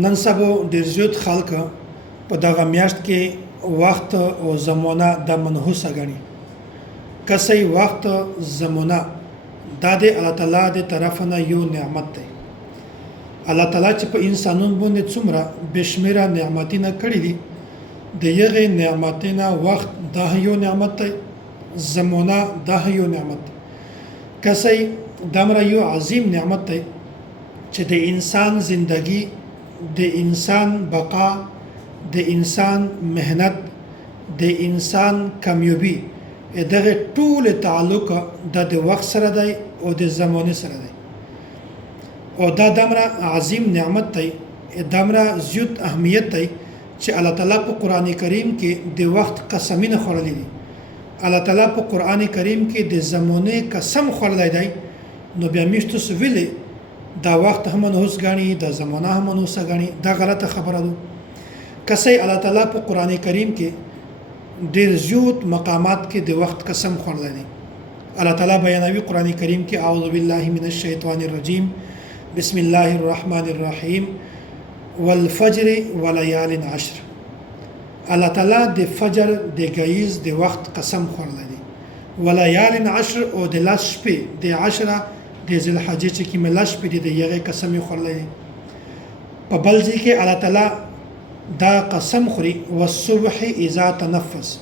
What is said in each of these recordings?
نن سبا ډېر زیات خلک په دغه میاشت کې وخت او زمانه د منحوسه ګڼي. که صحیح وخت زمانه دا د الله تعالی د طرفه نه یو نعمت دی. الله تعالی چې په انسانانو باندې څومره بشمیره نعمتونه کړي دي، د یغې نعمتونه وخت دا یو نعمت دی، زمانه دا یو نعمت دی. که صحیح دمره یو عظیم نعمت دی چې د انسان زندگی، د انسان بقا، د انسان مهنت، د انسان کامیابی دغه ټول تعلق د وخت سره دی او د زمانه سره دی. او دا دمره عظیم نعمت دی، دمره زیات اهمیت دی چې الله تعالی په قران کریم کې د وخت قسمونه خوړلې دي. الله تعالی په قران کریم کې د زمانه قسم خوړلې دی. نو بیا میشتو سویلې دا وخت هم منحوس غني، د زمانه هم منحوس غني، دا غلطه خبره ده. کسې الله تعالی په قران کریم کې ډېر زیات مقامات کې د وخت قسم خوړل دي. الله تعالی بیانوي قران کریم کې اعوذ بالله من الشیطان الرجیم بسم الله الرحمن الرحیم والفجر وليال عشر. الله تعالی د فجر د غیز د وخت قسم خوړل دي. وليال عشر او د لاس شپې د 10 د ذل حجې چې کې ملاش په دې د یغه قسم خورلې. په بل ځای کې الله تعالی دا قسم خوري والصبح اذا تنفس.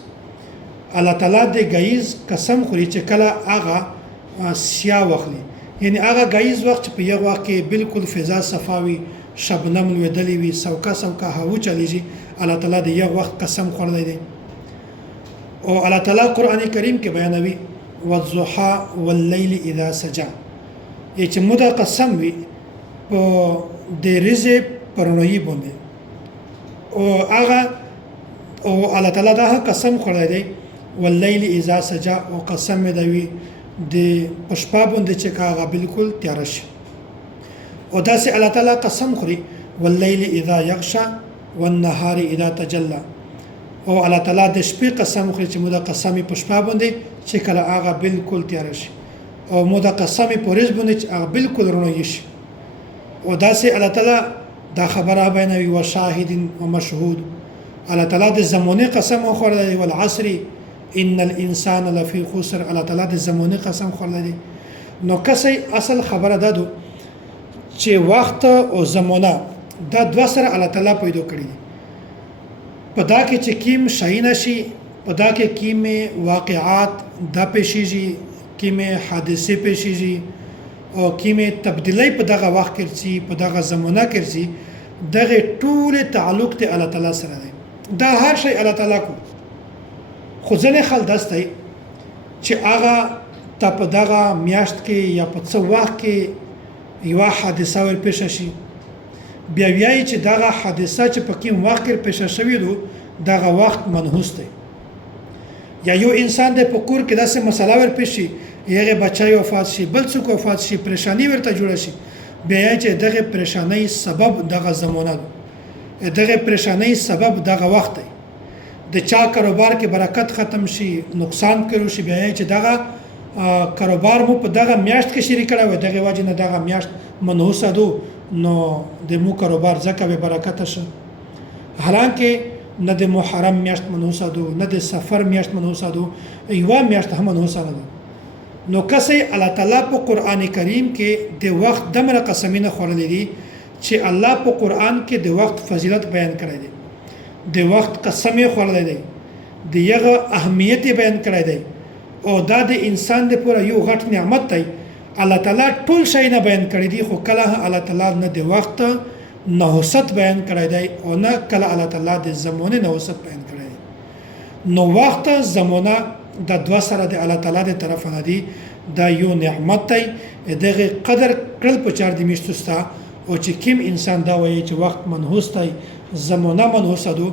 الله تعالی د غیز قسم خوري چې کله هغه سیا وخلي، یعنی هغه غیز وخت په یو وخت کې بالکل فضا صفاوي، شبنم لویدلې وي، سوکا سوکا هوا چلیږي. الله تعالی د یو وخت قسم خورلې دي. او الله تعالی قران کریم کې بیانوي والضحى والليل اذا سجى، چې مودا قسم وي په د رزق پرونی باندې. او هغه او الله تعالی دا قسم خورای دی واللیل اذا سجى، او قسم دی د پشپا باندې چې هغه بالکل تیار شي. او داسې الله تعالی قسم خوري واللیل اذا یغشى والنهار اذا تجلى. او الله تعالی د شپې قسم خوري چې مودا قسم پشپا باندې چې کله هغه بالکل تیار شي، او مودا قسم پورز باندې چې هغه بالکل رڼا شي. او داسې الله تعالی دا خبره بیانوي وشاهد ومشهود. الله تعالی د زمانه قسم خورلې والعصر ان الانسان لفي خسر. الله تعالی د زمانه قسم خورلې. نو کسي اصل خبره ده چې وخت او زمانه دا دوه سره الله تعالی پیدا کړی دي. په دا کې چې کیم شي نشي، په دا کې کیم واقعات دا پېښیږي، کیمه حادثه پېښیږي، او کیمه تبدیلی په دغه وخت کې سي، په دغه زمانہ کې سي. دغه ټول تعلق ته الله تعالی سره دی. دا هر شی الله تعالی کو. خو ځنه خل دسته چې هغه ته په دغه میاشت کې یا په څو وخت کې یو حادثه ور پېښ شي، بیا وایي چې دغه حادثه چې په کوم وخت کې پېښ شوی دو دغه وخت منحوس دی. یا یو انسان د پکور کې داسې مسله ور پېښ شي، یغه بچای وفات شي، بل څوک وفات شي، پریشانی ورته جوړ شي، بیا چې دغه پریشانی سبب دغه زمانه ده، دغه پریشانی سبب دغه وخت دی. د چا کاروبار کې برکت ختم شي، نقصان کړو شي، بیا چې دغه کاروبار مو په دغه میاشت کې شریک کړو، دغه وجه نه دغه میاشت منحوسه ده، نو د مو کاروبار ځکه به برکت شه. حالانکه نه د محرم میاشت منحوسه ده، نه د سفر میاشت منحوسه ده، یو میاشت هم منحوسه نه ده. نو کسې الله تعالی په قران کریم کې د وخت دمره قسمونه خورلې دي چې الله په قران کې د وخت فضیلت بیان کړی دی، د وخت قسم یې خورلې دی، د یغه اهمیت بیان کړی دی. او دا د انسان د پوره یو غټ نعمت دی. الله تعالی ټول شی نه بیان کړی دی، خو کله الله تعالی نه د وخت نحوست بیان کړی دی، او نه کله الله تعالی د زمانه نحوست بیان کړی دی. نو وخت زمانه د دوه سره د الله تعالی د طرف نه دی. دا یو نعمت دی، دغه قدر کړل په چار دی میشتستا. او چې کوم انسان دا وایي چې وخت منحوس دی، زمانه منحوس ده،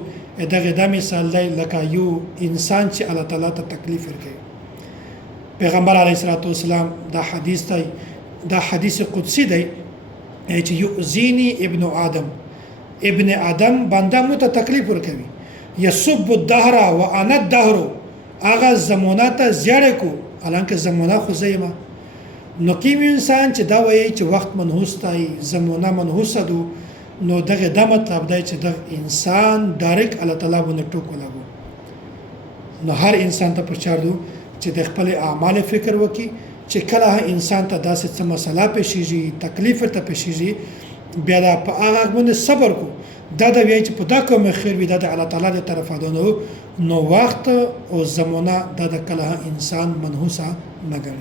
دغه د مثال دی لکه یو انسان چې الله تعالی ته تکلیف ورکړي. پیغمبر علیه الصلاۃ والسلام دا حدیث دی، دا حدیث قدسی دی چې یؤذینی ابن آدم بنده مو ته تکلیف ورکوي، یسب الدهر وانا الدهر. هغه زمانه ته زیاړه کو، الانکه زمانه خو زېما. نو کیم انسان چې دا وایي چې وخت منحوس دی، زمانه منحوسه ده، نو دغه د مطلب دی چې د انسان ډایرک الله تعالی باندې ټوک ولګو نو هر انسان ته پرچار دو چې د خپل اعمال فکر وکړي چې کله انسان ته داسې څه مسله پېښیږي تکلیف ته پېښیږي بیا دا په هغه باندې صبر کو دا د وی چې په دا کوم خیر وي د الله تعالی د طرفه ده نو وخت او زمانہ د کله انسان منحوسه نه ګڼي